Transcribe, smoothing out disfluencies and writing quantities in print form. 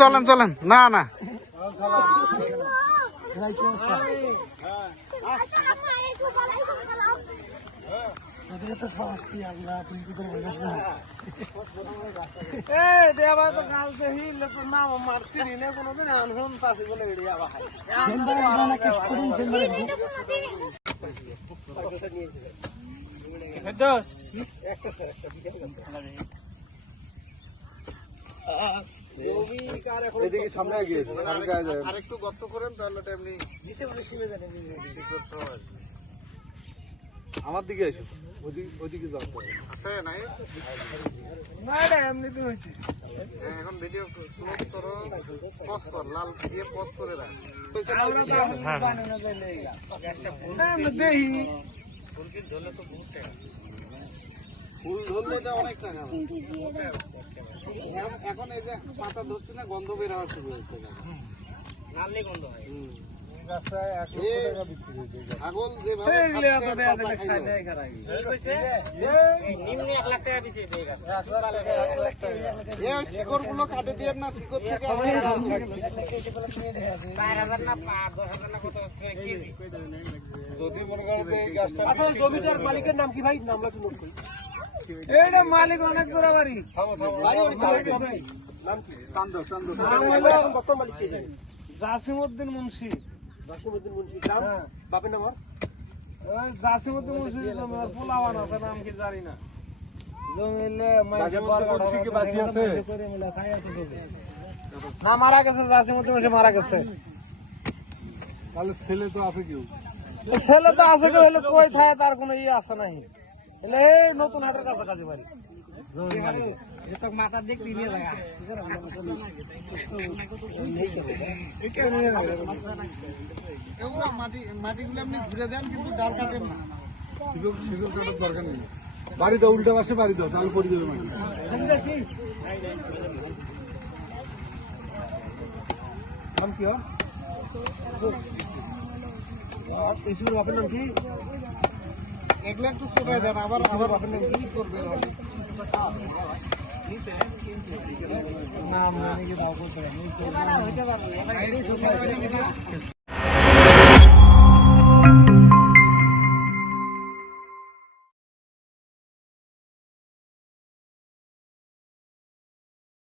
চলেন চলেন, না না আরেকটু গর্ত করেন তাহলে এমনি আমার দিকে এসো, ওদিকে যাও আছে নাই এমনিতে হয়েছে। এখন ভিডিও ক্লোজ করো, পজ কর, লাল দিয়ে পজ করে রাখ। ফুল ধরলে অনেক টাকা। এখন এই যে পাতা ধরছি না, গন্ধ বের হওয়ার শুরু হয়েছে, গন্ধ হয়। ছাগল যেভাবে শিকড় গুলো কাটে দিয়ে না, শিকড় থেকে যদি মনে করেন জমিটার মালিকের নাম কি ভাই? নামটা কি নোট করি? এইটা মালিক অনেক বড় বাড়ি। জাসিমউদ্দিন মুন্সি। জাসিমউদ্দিন মুন্সি গ্রাম, বাপের নাম? জাসিমউদ্দিন মুন্সি। পোলাওয়ান আছে, নাম কি জানি না। জমিলে না, মারা গেছে। জাসিমউদ্দিন মুন্সি মারা গেছে। তাহলে ছেলে তো আছে, কেউ ছেলে তো আছে, কেউ হলে কই থাকে, তার কোনো ইয়ে আছে নাই। এলে নতুন হাটের কাছাকাছি বাড়ি। মাথা দেখ মাটিগুলো আপনি ঘুরে দেন, কিন্তু ডাল কাটেন না। শিকড় কাটার দরকার নেই। বাড়ি দাও, উল্টা পাশে বাড়ি দাও, তাহলে পড়ে যাবে মাটি। নাম কি? বাপের নাম কি? এগুলো একটু ছোটাই দেন, আবার আবার বাপের নাম কি করবে? নাম